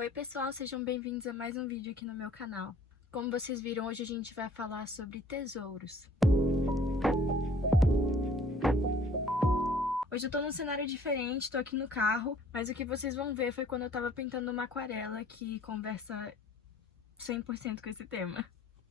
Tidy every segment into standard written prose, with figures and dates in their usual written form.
Oi pessoal, sejam bem-vindos a mais um vídeo aqui no meu canal. Como vocês viram, hoje a gente vai falar sobre tesouros. Hoje eu tô num cenário diferente, tô aqui no carro, mas o que vocês vão ver foi quando eu tava pintando uma aquarela que conversa 100% com esse tema.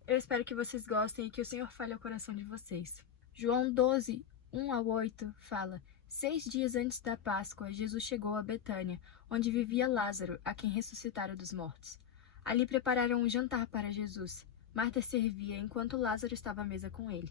Eu espero que vocês gostem e que o Senhor fale ao coração de vocês. João 12, 1-8 fala: 6 dias antes da Páscoa, Jesus chegou a Betânia, onde vivia Lázaro, a quem ressuscitaram dos mortos. Ali prepararam um jantar para Jesus. Marta servia, enquanto Lázaro estava à mesa com ele.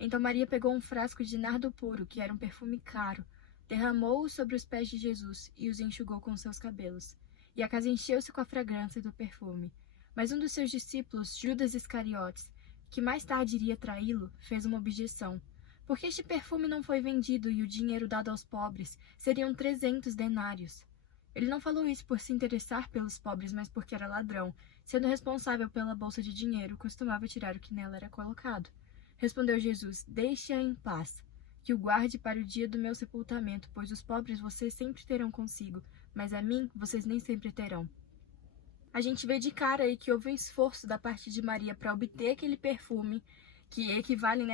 Então Maria pegou um frasco de nardo puro, que era um perfume caro, derramou-o sobre os pés de Jesus e os enxugou com seus cabelos. E a casa encheu-se com a fragrância do perfume. Mas um dos seus discípulos, Judas Iscariotes, que mais tarde iria traí-lo, fez uma objeção. Porque este perfume não foi vendido e o dinheiro dado aos pobres seriam 300 denários. Ele não falou isso por se interessar pelos pobres, mas porque era ladrão. Sendo responsável pela bolsa de dinheiro, costumava tirar o que nela era colocado. Respondeu Jesus: Deixe-a em paz, que o guarde para o dia do meu sepultamento, pois os pobres vocês sempre terão consigo, mas a mim vocês nem sempre terão. A gente vê de cara aí que houve um esforço da parte de Maria para obter aquele perfume, que equivale,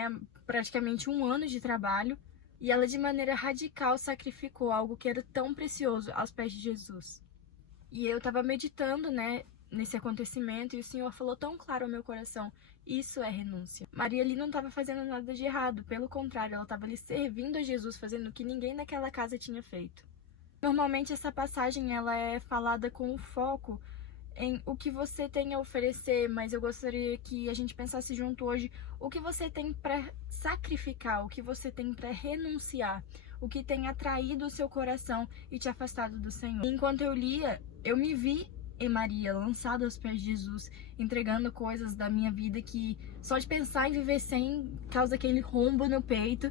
praticamente 1 ano de trabalho, e ela de maneira radical sacrificou algo que era tão precioso aos pés de Jesus. E eu estava meditando, nesse acontecimento, e o Senhor falou tão claro ao meu coração: isso é renúncia. Maria ali não estava fazendo nada de errado, pelo contrário, ela estava ali servindo a Jesus, fazendo o que ninguém naquela casa tinha feito. Normalmente essa passagem ela é falada com o foco em o que você tem a oferecer, mas eu gostaria que a gente pensasse junto hoje o que você tem para sacrificar, o que você tem para renunciar, o que tem atraído o seu coração e te afastado do Senhor. Enquanto eu lia, eu me vi em Maria, lançada aos pés de Jesus, entregando coisas da minha vida que só de pensar em viver sem causa aquele rombo no peito.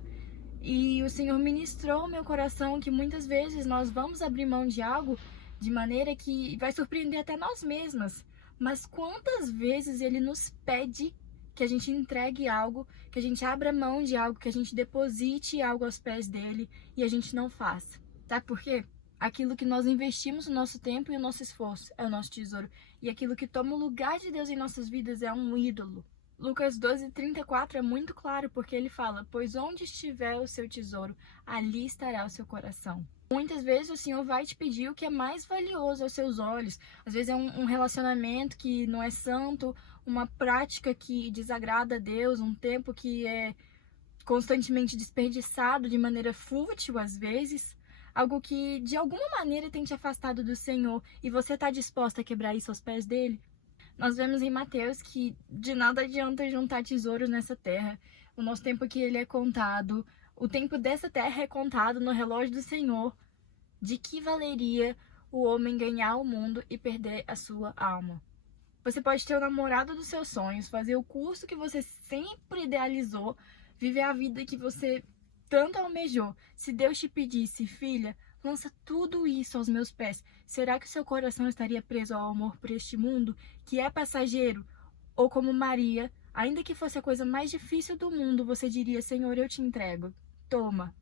E o Senhor ministrou ao meu coração que muitas vezes nós vamos abrir mão de algo de maneira que vai surpreender até nós mesmas. Mas quantas vezes Ele nos pede que a gente entregue algo, que a gente abra mão de algo, que a gente deposite algo aos pés dele e a gente não faz. Sabe por quê? Aquilo que nós investimos o nosso tempo e o nosso esforço é o nosso tesouro. E aquilo que toma o lugar de Deus em nossas vidas é um ídolo. Lucas 12:34 é muito claro, porque ele fala: pois onde estiver o seu tesouro, ali estará o seu coração. Muitas vezes o Senhor vai te pedir o que é mais valioso aos seus olhos. Às vezes é um relacionamento que não é santo, uma prática que desagrada a Deus, um tempo que é constantemente desperdiçado de maneira fútil às vezes. Algo que de alguma maneira tem te afastado do Senhor e você está disposta a quebrar isso aos pés dele? Nós vemos em Mateus que de nada adianta juntar tesouros nessa terra. O nosso tempo aqui ele é contado. O tempo dessa terra é contado no relógio do Senhor. De que valeria o homem ganhar o mundo e perder a sua alma? Você pode ter o namorado dos seus sonhos, fazer o curso que você sempre idealizou, viver a vida que você tanto almejou. Se Deus te pedisse: filha, lança tudo isso aos meus pés, será que o seu coração estaria preso ao amor por este mundo, que é passageiro? Ou como Maria, ainda que fosse a coisa mais difícil do mundo, você diria: Senhor, eu te entrego, toma.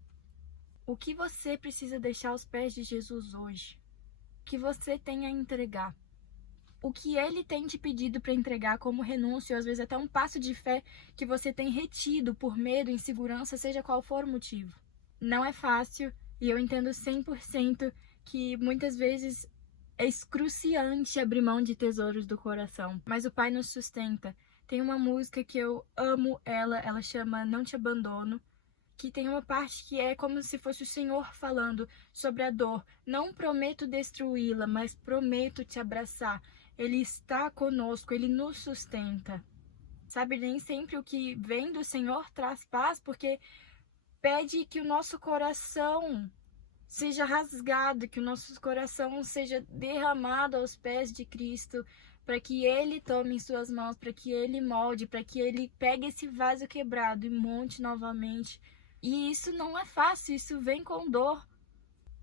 O que você precisa deixar aos pés de Jesus hoje? O que você tem a entregar? O que Ele tem te pedido para entregar como renúncia, ou às vezes até um passo de fé que você tem retido por medo, insegurança, seja qual for o motivo. Não é fácil, e eu entendo 100% que muitas vezes é excruciante abrir mão de tesouros do coração, mas o Pai nos sustenta. Tem uma música que eu amo ela chama Não Te Abandono, que tem uma parte que é como se fosse o Senhor falando sobre a dor. Não prometo destruí-la, mas prometo te abraçar. Ele está conosco, Ele nos sustenta. Sabe, nem sempre o que vem do Senhor traz paz, porque pede que o nosso coração seja rasgado, que o nosso coração seja derramado aos pés de Cristo, para que Ele tome em suas mãos, para que Ele molde, para que Ele pegue esse vaso quebrado e monte novamente. E isso não é fácil, isso vem com dor.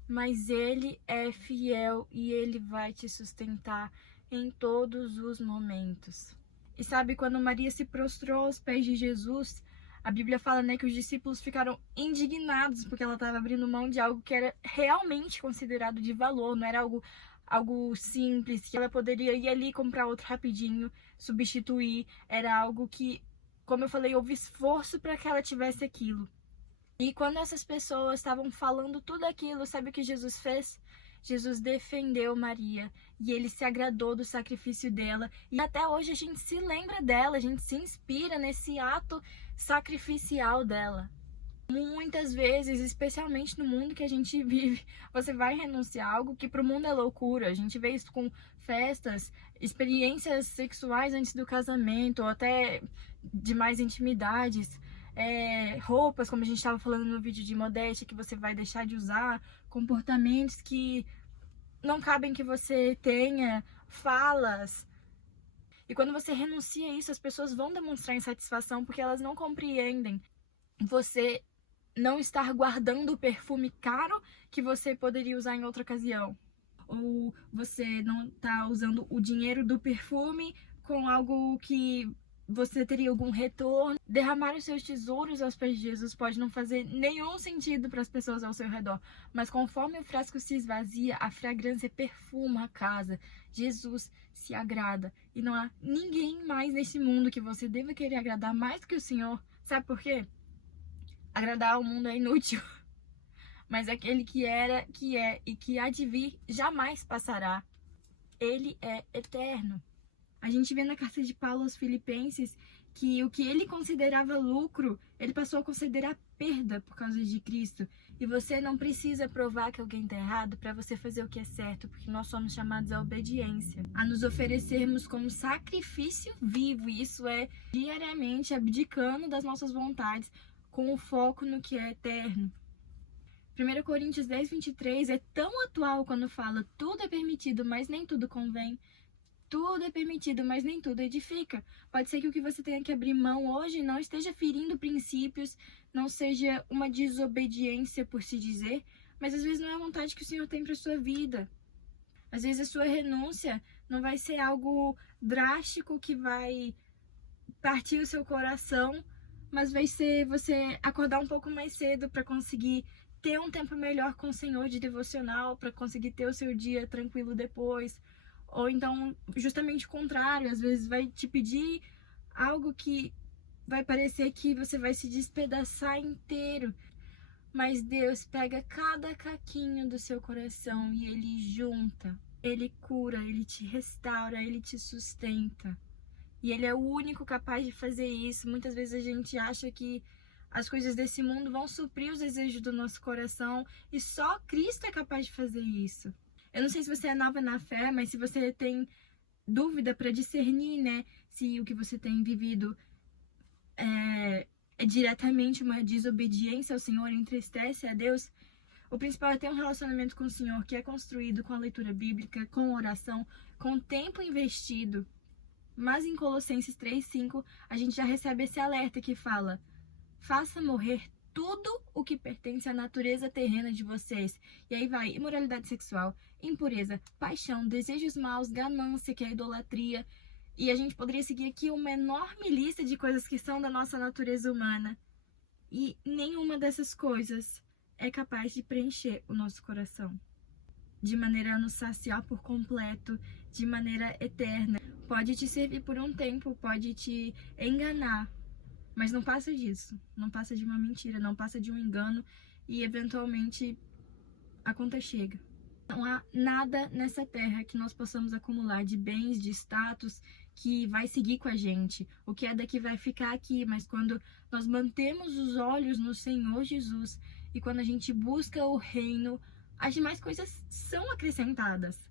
Mas Ele é fiel e Ele vai te sustentar em todos os momentos. E sabe, quando Maria se prostrou aos pés de Jesus, a Bíblia fala, que os discípulos ficaram indignados porque ela estava abrindo mão de algo que era realmente considerado de valor, não era algo algo simples, que ela poderia ir ali comprar outro rapidinho, substituir. Era algo que, como eu falei, houve esforço para que ela tivesse aquilo. E quando essas pessoas estavam falando tudo aquilo, sabe o que Jesus fez? Jesus defendeu Maria e ele se agradou do sacrifício dela. E até hoje a gente se lembra dela, a gente se inspira nesse ato sacrificial dela. Muitas vezes, especialmente no mundo que a gente vive, você vai renunciar a algo que para o mundo é loucura. A gente vê isso com festas, experiências sexuais antes do casamento, ou até de mais intimidades. Roupas, como a gente estava falando no vídeo de modéstia, que você vai deixar de usar, comportamentos que não cabem que você tenha, falas. E quando você renuncia a isso, as pessoas vão demonstrar insatisfação porque elas não compreendem você não estar guardando o perfume caro que você poderia usar em outra ocasião. Ou você não tá usando o dinheiro do perfume com algo que você teria algum retorno. Derramar os seus tesouros aos pés de Jesus pode não fazer nenhum sentido para as pessoas ao seu redor, mas conforme o frasco se esvazia, a fragrância perfuma a casa. Jesus se agrada e não há ninguém mais nesse mundo que você deva querer agradar mais do que o Senhor. Sabe por quê? Agradar ao mundo é inútil, mas aquele que era, que é e que há de vir jamais passará. Ele é eterno. A gente vê na carta de Paulo aos Filipenses que o que ele considerava lucro, ele passou a considerar perda por causa de Cristo. E você não precisa provar que alguém está errado para você fazer o que é certo, porque nós somos chamados à obediência, a nos oferecermos como sacrifício vivo. E isso é diariamente abdicando das nossas vontades, com o foco no que é eterno. 1 Coríntios 10:23 é tão atual quando fala: tudo é permitido, mas nem tudo convém. Tudo é permitido, mas nem tudo edifica. Pode ser que o que você tenha que abrir mão hoje não esteja ferindo princípios, não seja uma desobediência por se dizer, mas às vezes não é a vontade que o Senhor tem para sua vida. Às vezes a sua renúncia não vai ser algo drástico que vai partir o seu coração, mas vai ser você acordar um pouco mais cedo para conseguir ter um tempo melhor com o Senhor de devocional, para conseguir ter o seu dia tranquilo depois. Ou então, justamente o contrário, às vezes vai te pedir algo que vai parecer que você vai se despedaçar inteiro. Mas Deus pega cada caquinho do seu coração e Ele junta, Ele cura, Ele te restaura, Ele te sustenta. E Ele é o único capaz de fazer isso. Muitas vezes a gente acha que as coisas desse mundo vão suprir os desejos do nosso coração e só Cristo é capaz de fazer isso. Eu não sei se você é nova na fé, mas se você tem dúvida para discernir, né, se o que você tem vivido é diretamente uma desobediência ao Senhor, entristece a Deus, o principal é ter um relacionamento com o Senhor que é construído com a leitura bíblica, com oração, com tempo investido. Mas em Colossenses 3:5, a gente já recebe esse alerta que fala: faça morrer tudo o que pertence à natureza terrena de vocês. E aí vai imoralidade sexual, impureza, paixão, desejos maus, ganância, que é a idolatria. E a gente poderia seguir aqui uma enorme lista de coisas que são da nossa natureza humana. E nenhuma dessas coisas é capaz de preencher o nosso coração de maneira a nos saciar por completo, de maneira eterna. Pode te servir por um tempo, pode te enganar, mas não passa disso, não passa de uma mentira, não passa de um engano e eventualmente a conta chega. Não há nada nessa terra que nós possamos acumular de bens, de status, que vai seguir com a gente. O que é daqui vai ficar aqui, mas quando nós mantemos os olhos no Senhor Jesus e quando a gente busca o reino, as demais coisas são acrescentadas.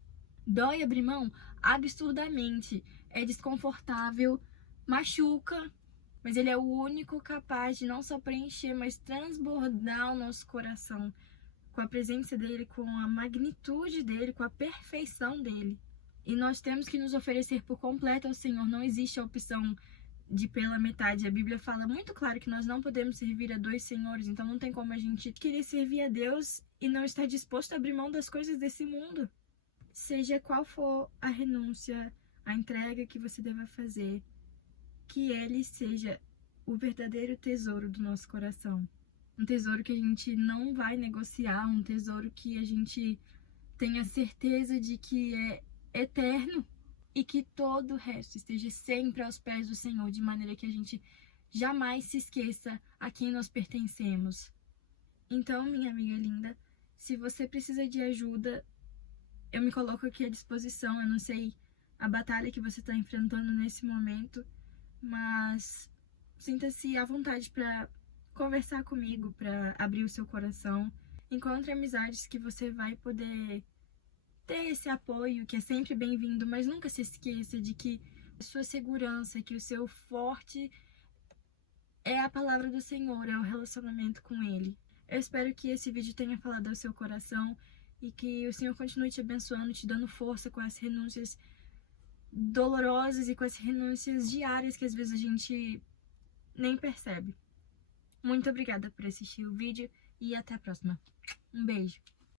Dói abrir mão absurdamente, é desconfortável, machuca, mas Ele é o único capaz de não só preencher, mas transbordar o nosso coração com a presença dEle, com a magnitude dEle, com a perfeição dEle. E nós temos que nos oferecer por completo ao Senhor. Não existe a opção de pela metade. A Bíblia fala muito claro que nós não podemos servir a dois senhores, então não tem como a gente querer servir a Deus e não estar disposto a abrir mão das coisas desse mundo. Seja qual for a renúncia, a entrega que você deva fazer, que Ele seja o verdadeiro tesouro do nosso coração. Um tesouro que a gente não vai negociar, um tesouro que a gente tenha certeza de que é eterno e que todo o resto esteja sempre aos pés do Senhor, de maneira que a gente jamais se esqueça a quem nós pertencemos. Então, minha amiga linda, se você precisa de ajuda, eu me coloco aqui à disposição. Eu não sei a batalha que você está enfrentando nesse momento, mas sinta-se à vontade para conversar comigo, para abrir o seu coração. Encontre amizades que você vai poder ter esse apoio, que é sempre bem-vindo, mas nunca se esqueça de que a sua segurança, que o seu forte é a palavra do Senhor, é o relacionamento com Ele. Eu espero que esse vídeo tenha falado ao seu coração e que o Senhor continue te abençoando, te dando força com as renúncias dolorosas e com as renúncias diárias que às vezes a gente nem percebe. Muito obrigada por assistir o vídeo e até a próxima. Um beijo!